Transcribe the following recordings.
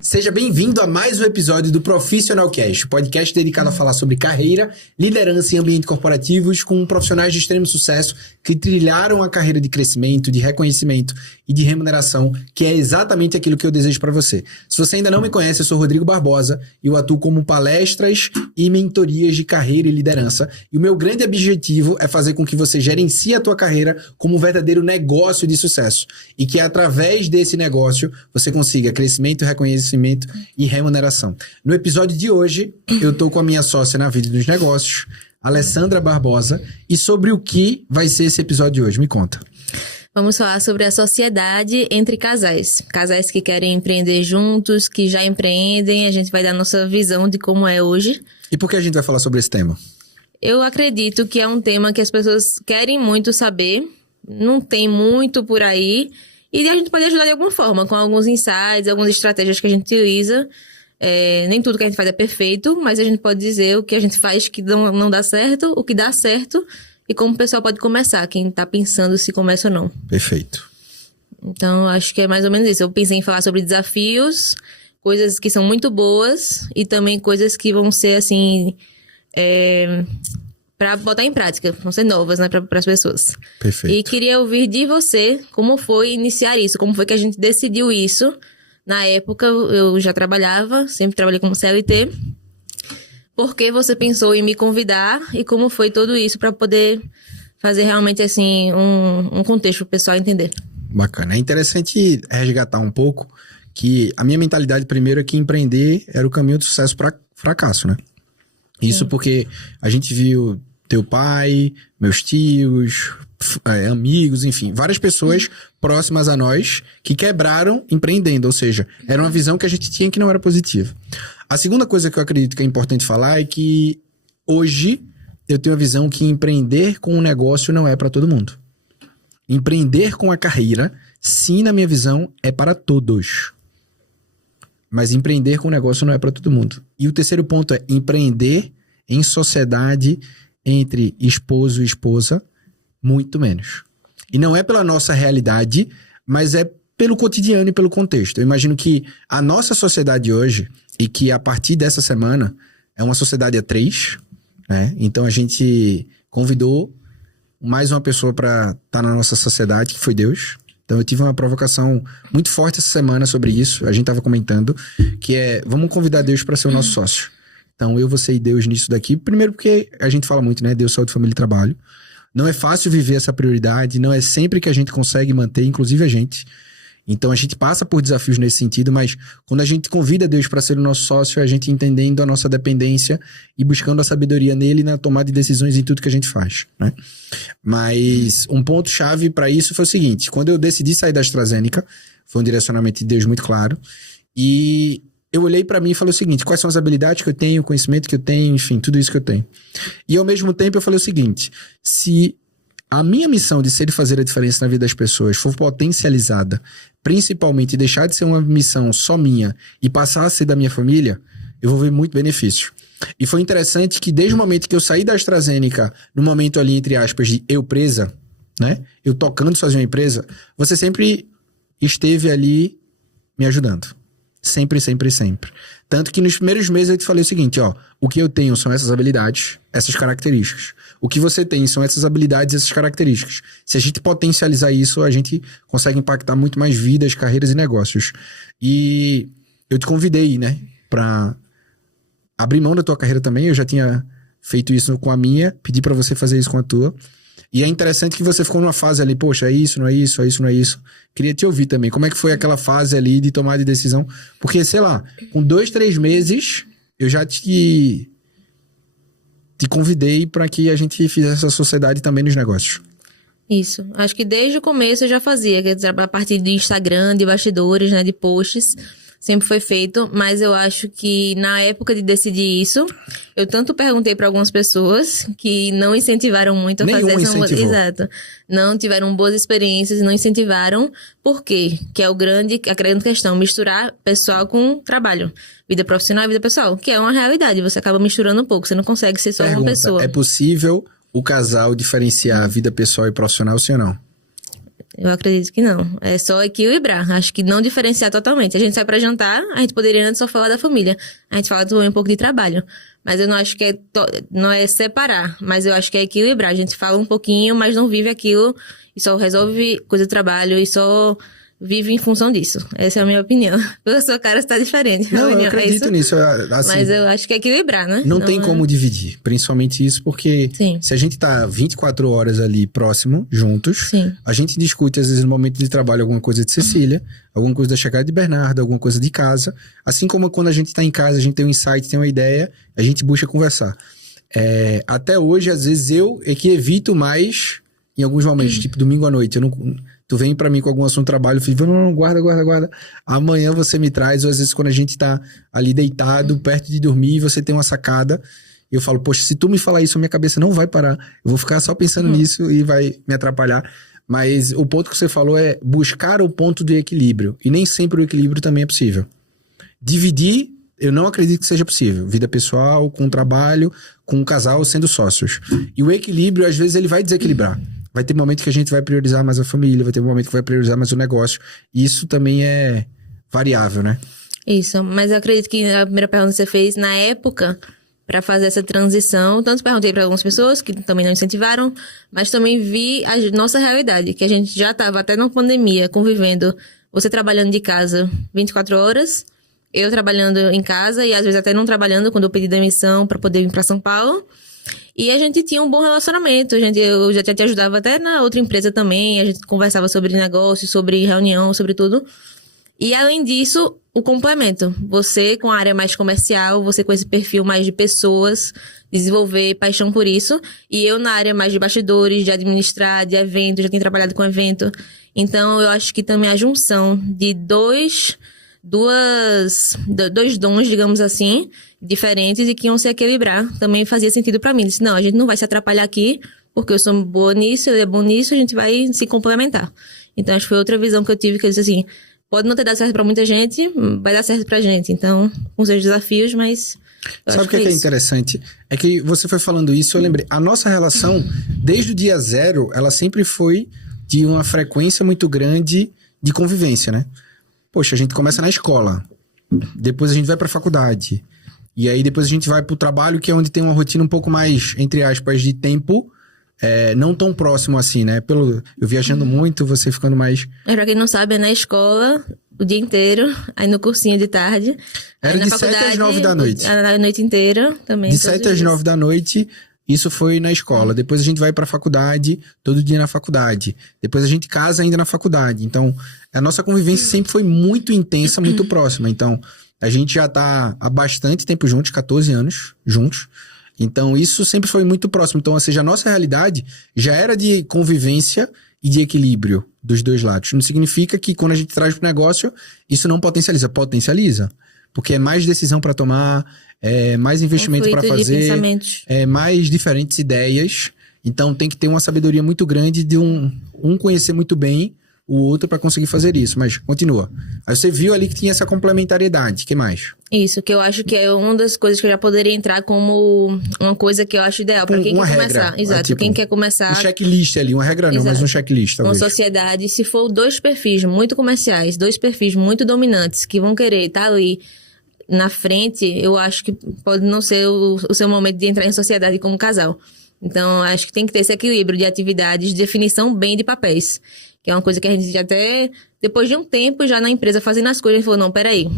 Seja bem-vindo a mais um episódio do Profissional Cast, o podcast dedicado a falar sobre carreira, liderança e ambiente corporativos com profissionais de extremo sucesso que trilharam a carreira de crescimento, de reconhecimento e de remuneração, que é exatamente aquilo que eu desejo para você. Se você ainda não me conhece, eu sou Rodrigo Barbosa e eu atuo como palestras e mentorias de carreira e liderança. E o meu grande objetivo é fazer com que você gerencie a tua carreira como um verdadeiro negócio de sucesso e que através desse negócio você consiga crescimento, reconhecimento e remuneração. No episódio de hoje, eu tô com a minha sócia na vida dos negócios, Alessandra Barbosa, e sobre o que vai ser esse episódio de hoje. Me conta. Vamos falar sobre a sociedade entre casais. Casais que querem empreender juntos, que já empreendem. A gente vai dar nossa visão de como é hoje. E por que a gente vai falar sobre esse tema? Eu acredito que é um tema que as pessoas querem muito saber. Não tem muito por aí. E a gente pode ajudar de alguma forma, com alguns insights, algumas estratégias que a gente utiliza. Nem tudo que a gente faz é perfeito, mas a gente pode dizer o que a gente faz que não dá certo, o que dá certo e como o pessoal pode começar, quem tá pensando se começa ou não. Perfeito. Então, acho que é mais ou menos isso. Eu pensei em falar sobre desafios, coisas que são muito boas e também coisas que vão ser, assim, para botar em prática, vão ser novas, né, para as pessoas. Perfeito. E queria ouvir de você como foi iniciar isso, como foi que a gente decidiu isso. Na época, eu já trabalhava, sempre trabalhei como CLT. Por que você pensou em me convidar e como foi tudo isso para poder fazer realmente, assim, um contexto para o pessoal entender? Bacana. É interessante resgatar um pouco que a minha mentalidade primeiro é que empreender era o caminho do sucesso para fracasso, né? Isso porque a gente viu teu pai, meus tios, amigos, enfim, várias pessoas próximas a nós que quebraram empreendendo, ou seja, era uma visão que a gente tinha que não era positiva. A segunda coisa que eu acredito que é importante falar é que hoje eu tenho a visão que empreender com um negócio não é para todo mundo. Empreender com a carreira, sim, na minha visão, é para todos. Mas empreender com um negócio não é para todo mundo. E o terceiro ponto é empreender em sociedade entre esposo e esposa, muito menos. E não é pela nossa realidade, mas é pelo cotidiano e pelo contexto. Eu imagino que a nossa sociedade hoje, e que a partir dessa semana, é uma sociedade a 3, né? Então a gente convidou mais uma pessoa para estar na nossa sociedade, que foi Deus. Então eu tive uma provocação muito forte essa semana sobre isso, a gente estava comentando, que é, vamos convidar Deus para ser o nosso sócio. Então eu, você e Deus nisso daqui, primeiro porque a gente fala muito, né, Deus, saúde, família e trabalho. Não é fácil viver essa prioridade, não é sempre que a gente consegue manter, inclusive a gente. Então a gente passa por desafios nesse sentido, mas quando a gente convida Deus para ser o nosso sócio, é a gente entendendo a nossa dependência e buscando a sabedoria nele na tomada de decisões em tudo que a gente faz, né? Mas um ponto-chave para isso foi o seguinte, quando eu decidi sair da AstraZeneca, foi um direcionamento de Deus muito claro, e eu olhei para mim e falei o seguinte, quais são as habilidades que eu tenho, o conhecimento que eu tenho, enfim, tudo isso que eu tenho. E ao mesmo tempo eu falei o seguinte, se a minha missão de ser e fazer a diferença na vida das pessoas for potencializada, principalmente deixar de ser uma missão só minha e passar a ser da minha família, eu vou ver muito benefício. E foi interessante que desde o momento que eu saí da AstraZeneca, no momento ali, entre aspas, de eu presa, né? Eu tocando sozinho a empresa, você sempre esteve ali me ajudando. Sempre, sempre, sempre. Tanto que nos primeiros meses eu te falei o seguinte, ó, o que eu tenho são essas habilidades, essas características. O que você tem são essas habilidades, essas características. Se a gente potencializar isso, a gente consegue impactar muito mais vidas, carreiras e negócios. E eu te convidei, né, pra abrir mão da tua carreira também. Eu já tinha feito isso com a minha, pedi pra você fazer isso com a tua. E é interessante que você ficou numa fase ali, poxa, é isso, não é isso, é isso, não é isso. Queria te ouvir também, como é que foi aquela fase ali de tomada de decisão? Porque, sei lá, com 2, 3 meses, eu já te convidei para que a gente fizesse essa sociedade também nos negócios. Isso. Acho que desde o começo eu já fazia, quer dizer, a partir de Instagram, de bastidores, né, de posts, sempre foi feito, mas eu acho que na época de decidir isso, eu tanto perguntei para algumas pessoas que não incentivaram muito a fazer essa... Exato. Não tiveram boas experiências e não incentivaram. Por quê? Que é a grande questão, misturar pessoal com trabalho. Vida profissional e vida pessoal, que é uma realidade. Você acaba misturando um pouco, você não consegue ser só uma pessoa. É possível o casal diferenciar a vida pessoal e profissional, sim ou não? Eu acredito que não. É só equilibrar. Acho que não diferenciar totalmente. A gente sai pra jantar, a gente poderia antes só falar da família. A gente fala também um pouco de trabalho. Mas eu não acho que não é separar. Mas eu acho que é equilibrar. A gente fala um pouquinho, mas não vive aquilo e só resolve coisa do trabalho e só vive em função disso. Essa é a minha opinião. A sua cara está diferente. Não, eu acredito nisso. Assim, mas eu acho que é equilibrar, né? Não tem como dividir. Principalmente isso porque Sim. se a gente tá 24 horas ali próximo, juntos, Sim. a gente discute às vezes no momento de trabalho alguma coisa de Cecília, alguma coisa da chegada de Bernardo, alguma coisa de casa. Assim como quando a gente tá em casa, a gente tem um insight, tem uma ideia, a gente busca conversar. Até hoje, às vezes, eu é que evito mais em alguns momentos, tipo domingo à noite. Tu vem pra mim com algum assunto de trabalho, eu fico, não, guarda. Amanhã você me traz, ou às vezes quando a gente tá ali deitado, perto de dormir, você tem uma sacada, e eu falo, poxa, se tu me falar isso, a minha cabeça não vai parar. Eu vou ficar só pensando nisso e vai me atrapalhar. Mas o ponto que você falou é buscar o ponto de equilíbrio. E nem sempre o equilíbrio também é possível. Dividir, eu não acredito que seja possível. Vida pessoal, com trabalho, com um casal, sendo sócios. E o equilíbrio, às vezes, ele vai desequilibrar. Vai ter momento que a gente vai priorizar mais a família, vai ter momento que vai priorizar mais o negócio. Isso também é variável, né? Isso, mas eu acredito que a primeira pergunta que você fez, na época, para fazer essa transição, tanto perguntei para algumas pessoas que também não incentivaram, mas também vi a nossa realidade, que a gente já estava até na pandemia convivendo, você trabalhando de casa 24 horas, eu trabalhando em casa e às vezes até não trabalhando quando eu pedi demissão para poder vir para São Paulo. E a gente tinha um bom relacionamento, eu já te ajudava até na outra empresa também, a gente conversava sobre negócio, sobre reunião, sobre tudo. E além disso, o complemento. Você com a área mais comercial, você com esse perfil mais de pessoas, desenvolver paixão por isso. E eu na área mais de bastidores, de administrar, de evento, já tenho trabalhado com evento. Então eu acho que também a junção de dois dons, digamos assim, diferentes e que iam se equilibrar, também fazia sentido pra mim. Disse, não, a gente não vai se atrapalhar aqui, porque eu sou boa nisso, ele é bom nisso, a gente vai se complementar. Então, acho que foi outra visão que eu tive, que eu disse assim, pode não ter dado certo pra muita gente, vai dar certo pra gente. Então, com seus desafios, mas... Sabe o que é interessante? É que você foi falando isso, eu lembrei. A nossa relação, desde o dia zero, ela sempre foi de uma frequência muito grande de convivência, né? Poxa, a gente começa na escola, depois a gente vai pra faculdade, e aí depois a gente vai pro trabalho, que é onde tem uma rotina um pouco mais, entre aspas, de tempo, não tão próximo assim, né? Eu viajando muito, você ficando mais... Pra quem não sabe, é na escola, o dia inteiro, aí no cursinho de tarde. Era de 7 às 9 da noite. A noite inteira também. De 7 às 9 da noite... Isso foi na escola. Depois a gente vai pra faculdade, todo dia na faculdade. Depois a gente casa ainda na faculdade. Então, a nossa convivência sempre foi muito intensa, muito próxima. Então, a gente já tá há bastante tempo juntos, 14 anos juntos. Então, isso sempre foi muito próximo. Então, ou seja, a nossa realidade já era de convivência e de equilíbrio dos dois lados. Não significa que quando a gente traz pro negócio, isso não potencializa. Potencializa. Porque é mais decisão para tomar, mais investimento para fazer, mais diferentes ideias. Então tem que ter uma sabedoria muito grande de um conhecer muito bem o outro para conseguir fazer isso. Mas continua. Aí você viu ali que tinha essa complementariedade. O que mais? Isso, que eu acho que é uma das coisas que eu já poderia entrar como uma coisa que eu acho ideal para quem quer começar. Exato, tipo, quem quer começar. Um checklist ali, uma regra não, mas um checklist talvez. Uma sociedade, se for dois perfis muito comerciais, dois perfis muito dominantes que vão querer estar ali na frente, eu acho que pode não ser o seu momento de entrar em sociedade como casal. Então, acho que tem que ter esse equilíbrio de atividades, de definição bem de papéis. Que é uma coisa que a gente já até, depois de um tempo já na empresa fazendo as coisas, a gente falou, não, peraí,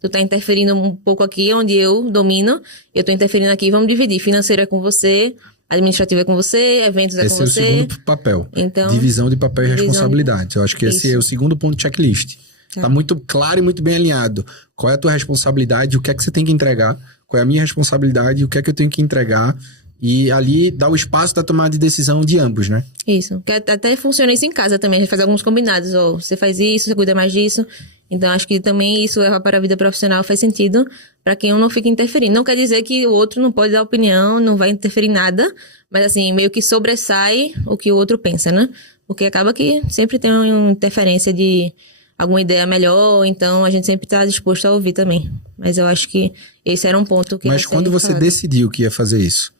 tu tá interferindo um pouco aqui onde eu domino, eu tô interferindo aqui, vamos dividir. Financeiro é com você, administrativo é com você, eventos é com você. Esse é o segundo papel. Então, divisão de papel e responsabilidade. Eu acho que esse é o segundo ponto de checklist. Tá muito claro e muito bem alinhado. Qual é a tua responsabilidade, o que é que você tem que entregar, qual é a minha responsabilidade, o que é que eu tenho que entregar, e ali dá o espaço da tomada de decisão de ambos, né? Isso. Que até funciona isso em casa também, a gente faz alguns combinados, ó, você faz isso, você cuida mais disso. Então, acho que também isso leva para a vida profissional, faz sentido para quem um não fica interferindo. Não quer dizer que o outro não pode dar opinião, não vai interferir em nada, mas assim, meio que sobressai o que o outro pensa, né? Porque acaba que sempre tem uma interferência de alguma ideia melhor, então a gente sempre está disposto a ouvir também. Mas eu acho que esse era um ponto que... Mas quando você decidiu que ia fazer isso?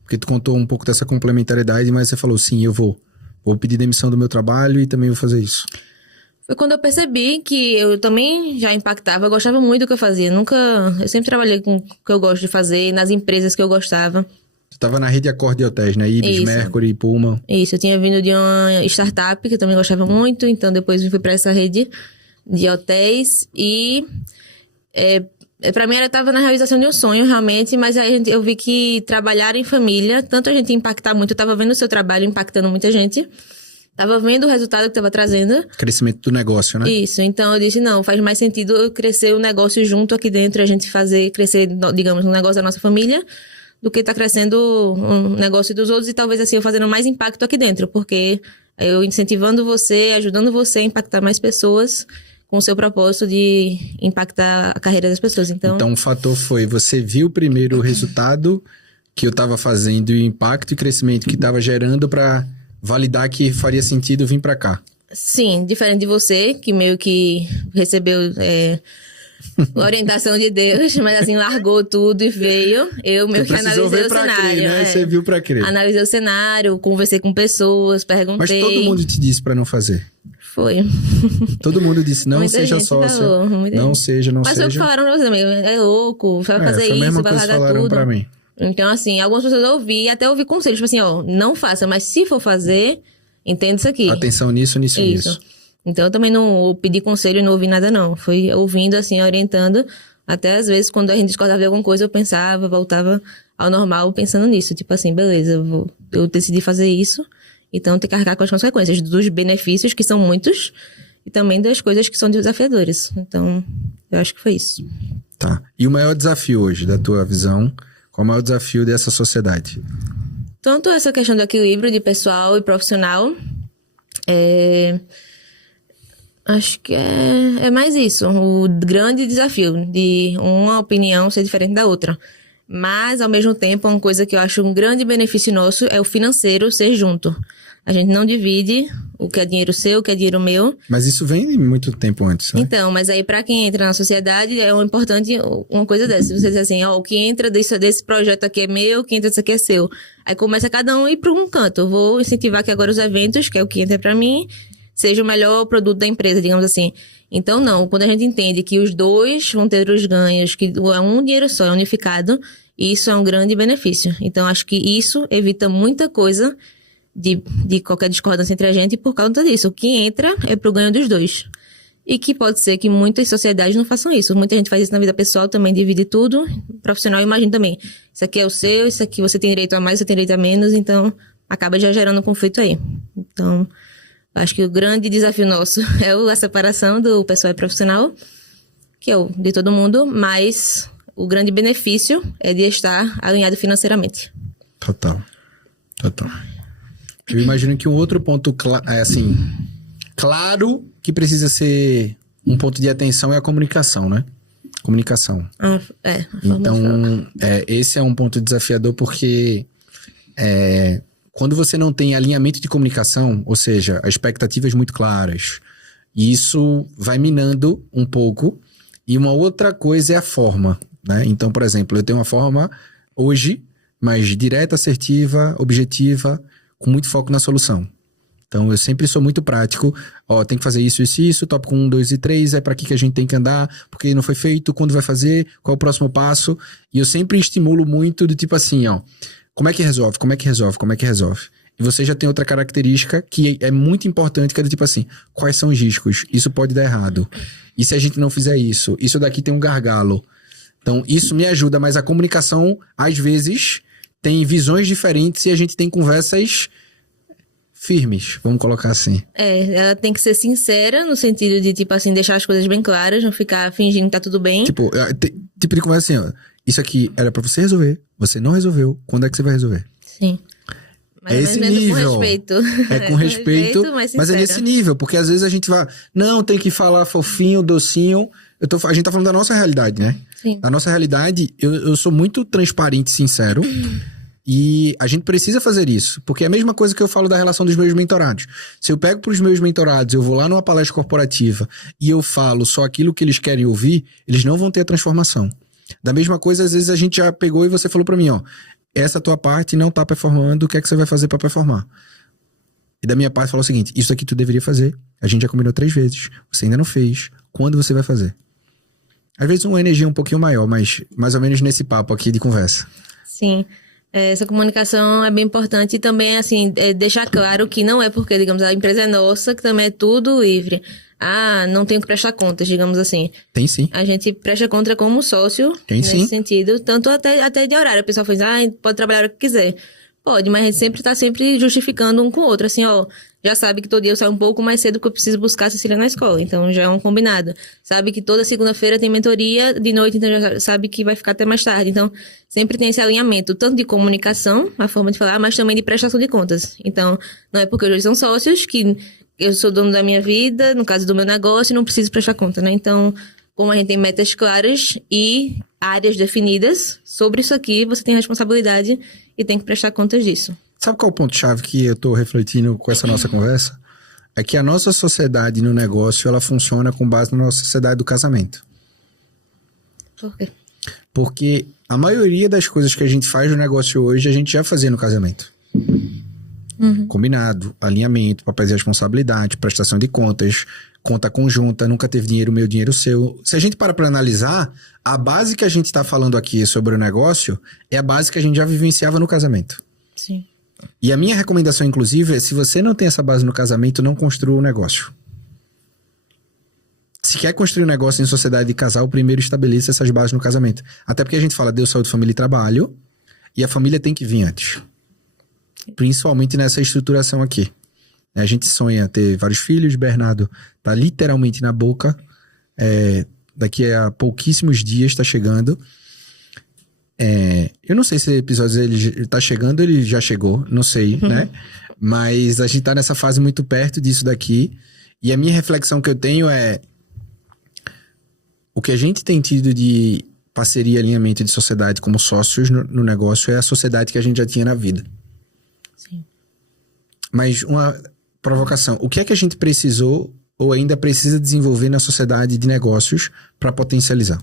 Porque tu contou um pouco dessa complementariedade, mas você falou, sim, eu vou Vou pedir demissão do meu trabalho e também vou fazer isso. Foi quando eu percebi que eu também já impactava, eu gostava muito do que eu fazia. Eu sempre trabalhei com o que eu gosto de fazer, nas empresas que eu gostava. Você estava na rede Accor de hotéis, né? Ibis, Mercury, Pullman. Isso, eu tinha vindo de uma startup que eu também gostava muito, então depois eu fui para essa rede de hotéis e para mim eu estava na realização de um sonho realmente, mas aí eu vi que trabalhar em família, tanto a gente impactar muito, eu estava vendo o seu trabalho impactando muita gente, estava vendo o resultado que estava trazendo. Crescimento do negócio, né? Isso, então eu disse, não, faz mais sentido eu crescer o negócio junto aqui dentro, a gente fazer crescer, digamos, um negócio da nossa família, do que tá crescendo um negócio dos outros e talvez assim eu fazendo mais impacto aqui dentro, porque eu incentivando você, ajudando você a impactar mais pessoas com o seu propósito de impactar a carreira das pessoas. Então o fator foi, você viu primeiro o resultado que eu tava fazendo e o impacto e crescimento que tava gerando para validar que faria sentido vir para cá. Sim, diferente de você, que meio que recebeu orientação de Deus, mas assim, largou tudo e veio. Eu meio que analisei o cenário. Crer, né? Você viu pra crer. Analisei o cenário, conversei com pessoas, perguntei. Mas todo mundo te disse pra não fazer. Foi. Todo mundo disse, não seja sócio. Não seja. Mas só que falaram pra você também, é louco, vai fazer isso, vai largar tudo. Pra mim. Então, assim, algumas pessoas eu ouvi, até ouvi conselhos, tipo assim, ó, não faça, mas se for fazer, entenda isso aqui. Atenção nisso. Então, eu também não pedi conselho e não ouvi nada, não. Fui ouvindo, assim, orientando. Até, às vezes, quando a gente discordava de alguma coisa, eu pensava, voltava ao normal pensando nisso. Tipo assim, beleza, eu decidi fazer isso, então tem que carregar com as consequências dos benefícios, que são muitos, e também das coisas que são desafiadoras. Então, eu acho que foi isso. Tá. E o maior desafio hoje, da tua visão, qual é o maior desafio dessa sociedade? Tanto essa questão do equilíbrio de pessoal e profissional, acho que é mais isso, o grande desafio de uma opinião ser diferente da outra. Mas, ao mesmo tempo, uma coisa que eu acho um grande benefício nosso é o financeiro ser junto. A gente não divide o que é dinheiro seu, o que é dinheiro meu. Mas isso vem de muito tempo antes, né? Então, mas aí pra quem entra na sociedade é importante uma coisa dessa. Você diz assim, ó, o que entra desse projeto aqui é meu, o que entra disso aqui é seu. Aí começa cada um a ir pra um canto. Eu vou incentivar que agora os eventos, que é o que entra pra mim, seja o melhor produto da empresa, digamos assim. Então, não. Quando a gente entende que os dois vão ter os ganhos, que é um dinheiro só, é unificado, isso é um grande benefício. Então, acho que isso evita muita coisa de qualquer discordância entre a gente por causa disso. O que entra é pro ganho dos dois. E que pode ser que muitas sociedades não façam isso. Muita gente faz isso na vida pessoal, também divide tudo. Profissional, imagina também. Isso aqui é o seu, isso aqui você tem direito a mais, você tem direito a menos. Então, acaba já gerando um conflito aí. Então, acho que o grande desafio nosso é a separação do pessoal e profissional, que é o de todo mundo, mas o grande benefício é de estar alinhado financeiramente. Total. Eu imagino que um outro ponto, claro que precisa ser um ponto de atenção é a comunicação, né? Comunicação. Então, esse é um ponto desafiador porque quando você não tem alinhamento de comunicação, ou seja, expectativas muito claras, isso vai minando um pouco. E uma outra coisa é a forma, né? Então, por exemplo, eu tenho uma forma hoje mais direta, assertiva, objetiva, com muito foco na solução. Então, eu sempre sou muito prático. Tem que fazer isso, tópico 1, 2 e 3, é para que a gente tem que andar, porque não foi feito, quando vai fazer, qual é o próximo passo. E eu sempre estimulo muito do tipo assim, como é que resolve? E você já tem outra característica que é muito importante, que é do tipo assim, quais são os riscos? Isso pode dar errado. E se a gente não fizer isso? Isso daqui tem um gargalo. Então, isso me ajuda, mas a comunicação, às vezes, tem visões diferentes e a gente tem conversas firmes, vamos colocar assim. Ela tem que ser sincera, no sentido de, tipo assim, deixar as coisas bem claras, não ficar fingindo que tá tudo bem. Tipo de conversa assim, isso aqui era pra você resolver, você não resolveu, quando é que você vai resolver? Sim. É esse nível. Com respeito. Com respeito, mas é nesse nível, porque às vezes a gente vai, não, tem que falar fofinho, docinho. A gente tá falando da nossa realidade, né? Sim. Na nossa realidade, eu sou muito transparente e sincero. E a gente precisa fazer isso, porque é a mesma coisa que eu falo da relação dos meus mentorados. Se eu pego pros meus mentorados, eu vou lá numa palestra corporativa e eu falo só aquilo que eles querem ouvir, eles não vão ter a transformação. Da mesma coisa, às vezes a gente já pegou e você falou pra mim, essa tua parte não tá performando, o que é que você vai fazer pra performar? E da minha parte falou o seguinte, isso aqui tu deveria fazer. A gente já combinou 3 vezes. Você ainda não fez. Quando você vai fazer? Às vezes uma energia um pouquinho maior, mas mais ou menos nesse papo aqui de conversa. Sim. Essa comunicação é bem importante e também, assim, deixar claro que não é porque, digamos, a empresa é nossa, que também é tudo livre. Não tenho que prestar contas, digamos assim. Tem sim. A gente presta conta como sócio, Tem nesse sim. sentido, tanto até de horário. O pessoal fala pode trabalhar a hora que quiser. Pode, mas a gente sempre tá justificando um com o outro, assim, já sabe que todo dia eu saio um pouco mais cedo porque eu preciso buscar a Cecília na escola, então já é um combinado. Sabe que toda segunda-feira tem mentoria de noite, então já sabe que vai ficar até mais tarde. Então, sempre tem esse alinhamento, tanto de comunicação, a forma de falar, mas também de prestação de contas. Então, não é porque hoje são sócios que eu sou dono da minha vida, no caso do meu negócio, não preciso prestar conta, né? Então, como a gente tem metas claras e áreas definidas, sobre isso aqui você tem responsabilidade e tem que prestar contas disso. Sabe qual é o ponto-chave que eu tô refletindo com essa nossa conversa? É que a nossa sociedade no negócio, ela funciona com base na nossa sociedade do casamento. Por quê? Porque a maioria das coisas que a gente faz no negócio hoje, a gente já fazia no casamento. Combinado, alinhamento, papéis de responsabilidade, prestação de contas, conta conjunta, nunca teve dinheiro meu, dinheiro seu. Se a gente para analisar, a base que a gente está falando aqui sobre o negócio é a base que a gente já vivenciava no casamento. Sim. E a minha recomendação, inclusive, é se você não tem essa base no casamento, não construa o negócio. Se quer construir um negócio em sociedade de casal, primeiro estabeleça essas bases no casamento. Até porque a gente fala Deus, saúde, família e trabalho, e a família tem que vir antes. Principalmente nessa estruturação aqui. A gente sonha ter vários filhos, Bernardo tá literalmente na boca, daqui a pouquíssimos dias tá chegando. Eu não sei se o episódio ele tá chegando, ele já chegou, não sei, né? Mas a gente tá nessa fase muito perto disso daqui, e a minha reflexão que eu tenho é o que a gente tem tido de parceria, alinhamento de sociedade como sócios no negócio é a sociedade que a gente já tinha na vida. Sim. Mas uma provocação, o que é que a gente precisou ou ainda precisa desenvolver na sociedade de negócios para potencializar?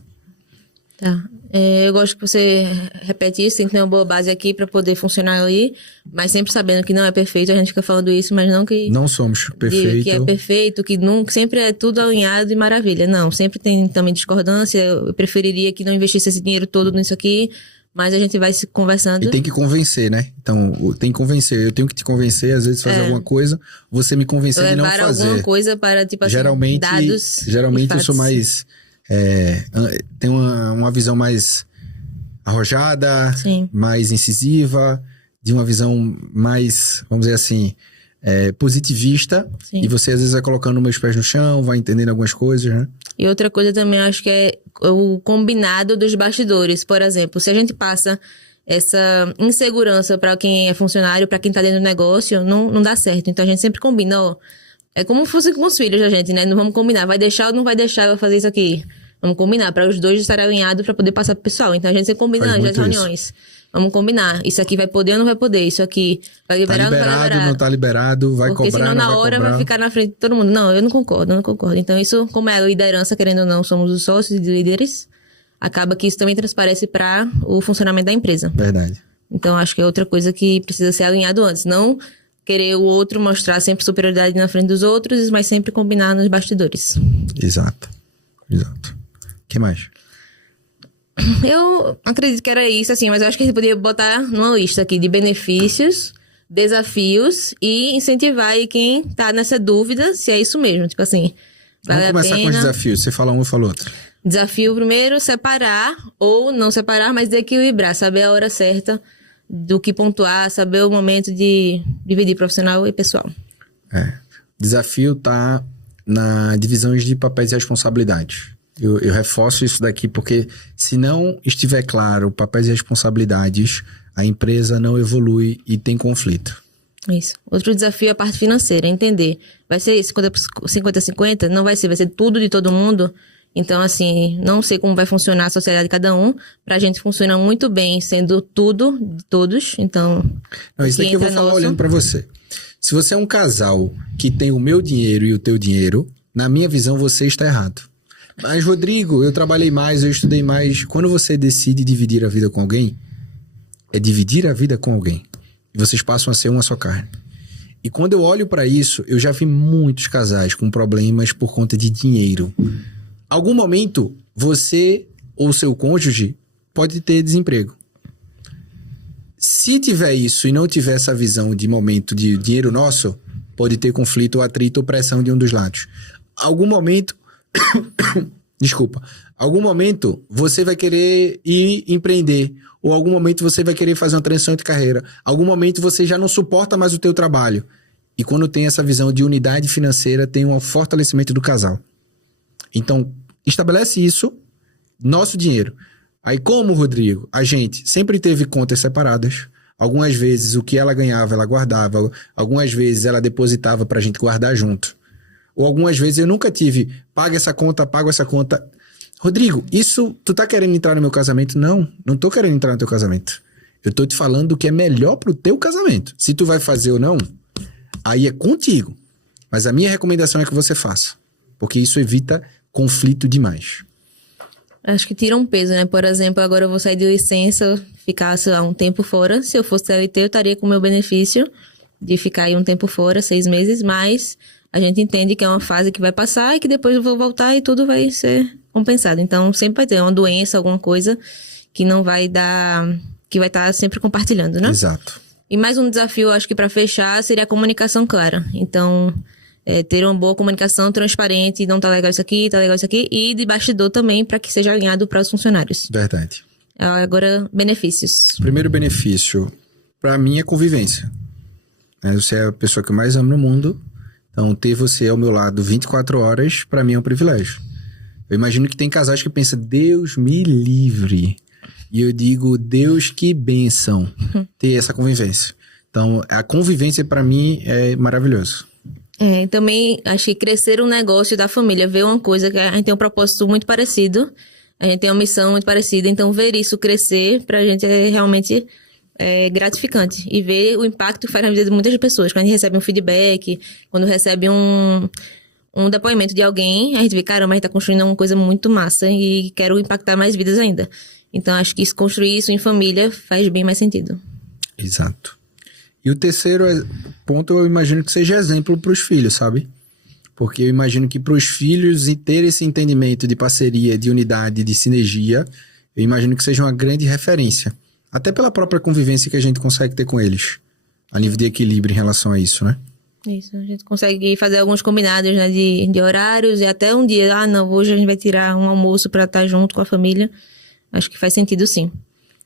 Tá. Eu gosto que você repete isso, tem que ter uma boa base aqui para poder funcionar ali, mas sempre sabendo que não é perfeito, a gente fica falando isso, mas não que... Não somos perfeitos. Que é perfeito, que nunca, sempre é tudo alinhado e maravilha. Não, sempre tem também discordância, eu preferiria que não investisse esse dinheiro todo nisso aqui, mas a gente vai se conversando. E tem que convencer, né? Então, tem que convencer. Eu tenho que te convencer, às vezes fazer alguma coisa, você me convencer de não fazer. Levar alguma coisa para, tipo assim, dados. Geralmente eu sou mais... tem uma visão mais arrojada, sim, mais incisiva, de uma visão mais, vamos dizer assim, positivista. Sim. E você às vezes vai colocando meus pés no chão, vai entendendo algumas coisas, né? E outra coisa também, acho que é o combinado dos bastidores. Por exemplo, se a gente passa essa insegurança para quem é funcionário, para quem tá dentro do negócio, não dá certo. Então a gente sempre combina, é como se fosse com os filhos da gente, né? Não vamos combinar, vai deixar ou não vai deixar eu fazer isso aqui? Vamos combinar, para os dois estarem alinhados para poder passar pro pessoal. Então a gente sempre combina nas reuniões. Vamos combinar. Isso aqui vai poder ou não vai poder? Isso aqui vai liberar ou não vai liberar? Não tá liberado, vai porque cobrar, senão na hora vai ficar na frente de todo mundo. Não, eu não concordo. Então isso, como é a liderança, querendo ou não, somos os sócios e líderes, acaba que isso também transparece para o funcionamento da empresa. Verdade. Então acho que é outra coisa que precisa ser alinhado antes. Não querer o outro mostrar sempre superioridade na frente dos outros, mas sempre combinar nos bastidores. Exato. O que mais? Eu acredito que era isso, assim, mas eu acho que a gente poderia botar numa lista aqui de benefícios, desafios e incentivar aí quem tá nessa dúvida se é isso mesmo. Tipo assim, vamos começar com os desafios. Você fala um, eu falo outro. Desafio primeiro, separar ou não separar, mas equilibrar. Saber a hora certa do que pontuar, saber o momento de dividir profissional e pessoal. Desafio tá na divisões de papéis e responsabilidades. Eu reforço isso daqui porque se não estiver claro papéis e responsabilidades, a empresa não evolui e tem conflito. Isso. Outro desafio é a parte financeira, entender. Vai ser 50-50? Não vai ser tudo de todo mundo. Então, assim, não sei como vai funcionar a sociedade de cada um. Pra gente funciona muito bem sendo tudo de todos. Então, não, isso daqui eu vou falar olhando pra você. Se você é um casal que tem o meu dinheiro e o teu dinheiro, na minha visão você está errado. Mas, Rodrigo, eu trabalhei mais, eu estudei mais. Quando você decide dividir a vida com alguém, é dividir a vida com alguém. E vocês passam a ser uma só carne. E quando eu olho para isso, eu já vi muitos casais com problemas por conta de dinheiro. Algum momento, você ou seu cônjuge pode ter desemprego. Se tiver isso e não tiver essa visão de momento de dinheiro nosso, pode ter conflito, atrito ou pressão de um dos lados. Algum momento... Desculpa. Algum momento, você vai querer ir empreender. Ou algum momento, você vai querer fazer uma transição de carreira. Algum momento, você já não suporta mais o teu trabalho. E quando tem essa visão de unidade financeira, tem um fortalecimento do casal. Então, estabelece isso, nosso dinheiro. Aí como, Rodrigo? A gente sempre teve contas separadas. Algumas vezes o que ela ganhava, ela guardava. Algumas vezes ela depositava pra gente guardar junto. Ou algumas vezes eu nunca tive, paga essa conta, pago essa conta. Rodrigo, isso, tu tá querendo entrar no meu casamento? Não, não tô querendo entrar no teu casamento. Eu tô te falando o que é melhor pro teu casamento. Se tu vai fazer ou não, aí é contigo. Mas a minha recomendação é que você faça. Porque isso evita conflito demais. Acho que tira um peso, né? Por exemplo, agora eu vou sair de licença, ficar, sei lá, um tempo fora. Se eu fosse CLT, eu estaria com o meu benefício de ficar aí um tempo fora, 6 meses, mas a gente entende que é uma fase que vai passar e que depois eu vou voltar e tudo vai ser compensado. Então, sempre vai ter uma doença, alguma coisa que não vai dar... que vai estar sempre compartilhando, né? Exato. E mais um desafio, acho que para fechar, seria a comunicação clara. Então... ter uma boa comunicação transparente, não tá legal isso aqui, e de bastidor também, para que seja alinhado para os funcionários. Verdade. Agora, benefícios. Primeiro benefício, para mim, é convivência. Você é a pessoa que eu mais amo no mundo, então ter você ao meu lado 24 horas, para mim é um privilégio. Eu imagino que tem casais que pensam, Deus me livre. E eu digo, Deus que bênção ter essa convivência. Então, a convivência para mim é maravilhoso. Também acho que crescer o negócio da família, ver uma coisa que a gente tem um propósito muito parecido, a gente tem uma missão muito parecida, então ver isso crescer pra gente é realmente gratificante. E ver o impacto que faz na vida de muitas pessoas. Quando a gente recebe um feedback, quando recebe um depoimento de alguém, a gente vê, caramba, a gente tá construindo uma coisa muito massa e quero impactar mais vidas ainda. Então acho que construir isso em família faz bem mais sentido. Exato. E o terceiro ponto, eu imagino que seja exemplo para os filhos, sabe? Porque eu imagino que para os filhos e ter esse entendimento de parceria, de unidade, de sinergia, eu imagino que seja uma grande referência. Até pela própria convivência que a gente consegue ter com eles, a nível de equilíbrio em relação a isso, né? Isso, a gente consegue fazer alguns combinados, né, de horários e até um dia, não, hoje a gente vai tirar um almoço para estar junto com a família. Acho que faz sentido, sim.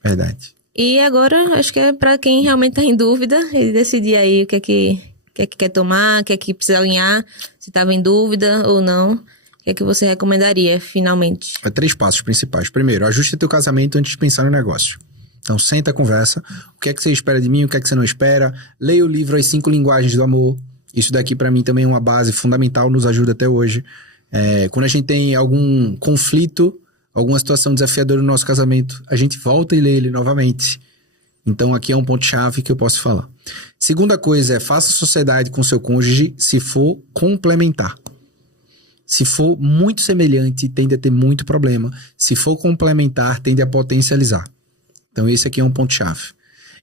Verdade. E agora, acho que é para quem realmente tá em dúvida, ele decidir aí o que é que quer tomar, o que é que precisa alinhar, se estava em dúvida ou não. O que é que você recomendaria, finalmente? 3 passos principais. Primeiro, ajuste teu casamento antes de pensar no negócio. Então, senta, conversa. O que é que você espera de mim, o que é que você não espera. Leia o livro As 5 Linguagens do Amor. Isso daqui, para mim, também é uma base fundamental, nos ajuda até hoje. Quando a gente tem algum conflito, alguma situação desafiadora no nosso casamento, a gente volta e lê ele novamente. Então, aqui é um ponto-chave que eu posso falar. Segunda coisa faça sociedade com seu cônjuge se for complementar. Se for muito semelhante, tende a ter muito problema. Se for complementar, tende a potencializar. Então, esse aqui é um ponto-chave.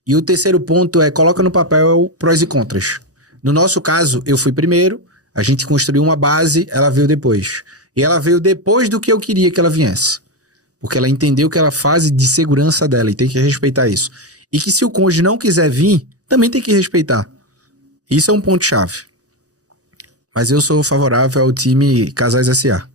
E o terceiro ponto coloca no papel prós e contras. No nosso caso, eu fui primeiro, a gente construiu uma base, ela veio depois. E ela veio depois do que eu queria que ela viesse. Porque ela entendeu que ela fase de segurança dela e tem que respeitar isso. E que se o cônjuge não quiser vir, também tem que respeitar. Isso é um ponto-chave. Mas eu sou favorável ao time Casais S.A.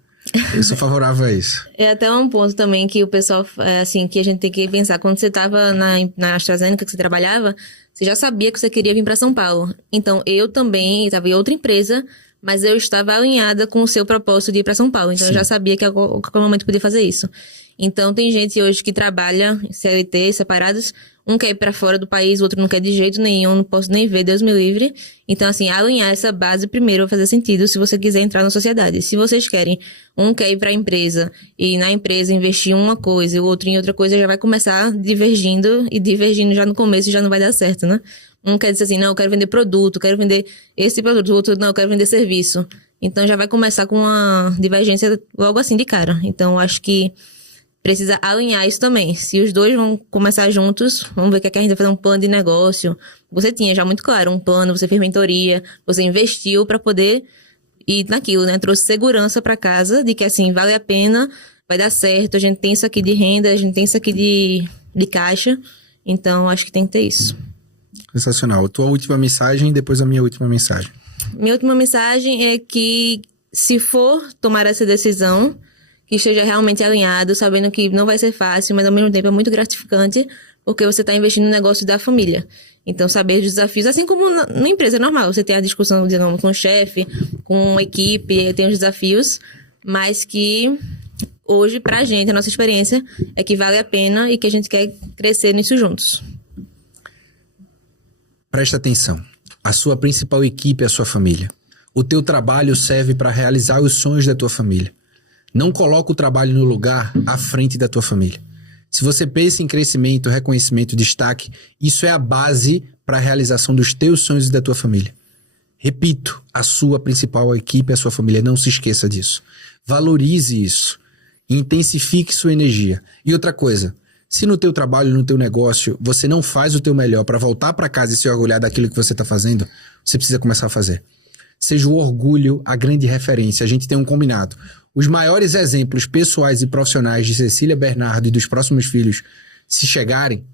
Eu sou favorável a isso. É até um ponto também que o pessoal, assim, que a gente tem que pensar. Quando você estava na AstraZeneca, que você trabalhava, você já sabia que você queria vir para São Paulo. Então, eu também estava em outra empresa, mas eu estava alinhada com o seu propósito de ir para São Paulo. Então, Sim. Eu já sabia que a qualquer momento podia fazer isso. Então, tem gente hoje que trabalha CLT, separados. Um quer ir pra fora do país, o outro não quer de jeito nenhum, não posso nem ver, Deus me livre. Então, assim, alinhar essa base primeiro vai fazer sentido se você quiser entrar na sociedade. Se vocês querem, um quer ir pra empresa e na empresa investir em uma coisa e o outro em outra coisa, já vai começar divergindo e divergindo já no começo já não vai dar certo, né? Um quer dizer assim, não, eu quero vender produto, quero vender esse produto, o outro, não, eu quero vender serviço. Então, já vai começar com uma divergência logo assim de cara. Então, acho que precisa alinhar isso também. Se os dois vão começar juntos, vamos ver o que é que a gente vai fazer um plano de negócio. Você tinha já muito claro um plano, você fez mentoria, você investiu para poder ir naquilo, né? Trouxe segurança para casa de que, assim, vale a pena, vai dar certo, a gente tem isso aqui de renda, a gente tem isso aqui de caixa. Então, acho que tem que ter isso. Sensacional. Tua última mensagem e depois a minha última mensagem. Minha última mensagem é que, se for tomar essa decisão, que esteja realmente alinhado, sabendo que não vai ser fácil, mas ao mesmo tempo é muito gratificante, porque você está investindo no negócio da família. Então, saber os desafios, assim como na empresa normal, você tem a discussão, digamos, com o chefe, com a equipe, tem os desafios, mas que hoje, pra gente, a nossa experiência é que vale a pena e que a gente quer crescer nisso juntos. Presta atenção. A sua principal equipe é a sua família. O teu trabalho serve para realizar os sonhos da tua família. Não coloca o trabalho no lugar à frente da tua família. Se você pensa em crescimento, reconhecimento, destaque, isso é a base para a realização dos teus sonhos e da tua família. Repito, a sua principal equipe é a sua família. Não se esqueça disso. Valorize isso. Intensifique sua energia. E outra coisa, se no teu trabalho, no teu negócio, você não faz o teu melhor para voltar para casa e se orgulhar daquilo que você está fazendo, você precisa começar a fazer. Seja o orgulho a grande referência. A gente tem um combinado. Os maiores exemplos pessoais e profissionais de Cecília Bernardo e dos próximos filhos, se chegarem,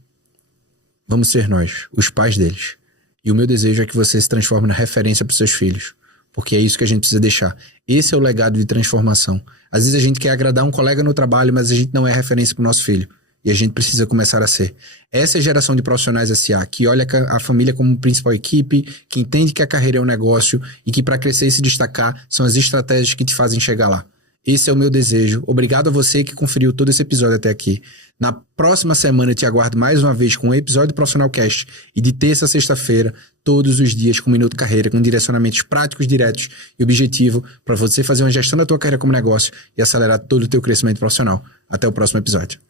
vamos ser nós, os pais deles. E o meu desejo é que você se transforme na referência para os seus filhos. Porque é isso que a gente precisa deixar. Esse é o legado de transformação. Às vezes a gente quer agradar um colega no trabalho, mas a gente não é referência para o nosso filho. E a gente precisa começar a ser. Essa é a geração de profissionais SA, que olha a família como principal equipe, que entende que a carreira é um negócio e que para crescer e se destacar são as estratégias que te fazem chegar lá. Esse é o meu desejo. Obrigado a você que conferiu todo esse episódio até aqui. Na próxima semana eu te aguardo mais uma vez com um episódio do Profissional Cast. E de terça a sexta-feira, todos os dias com Minuto Carreira, com direcionamentos práticos, diretos e objetivo para você fazer uma gestão da tua carreira como negócio e acelerar todo o teu crescimento profissional. Até o próximo episódio.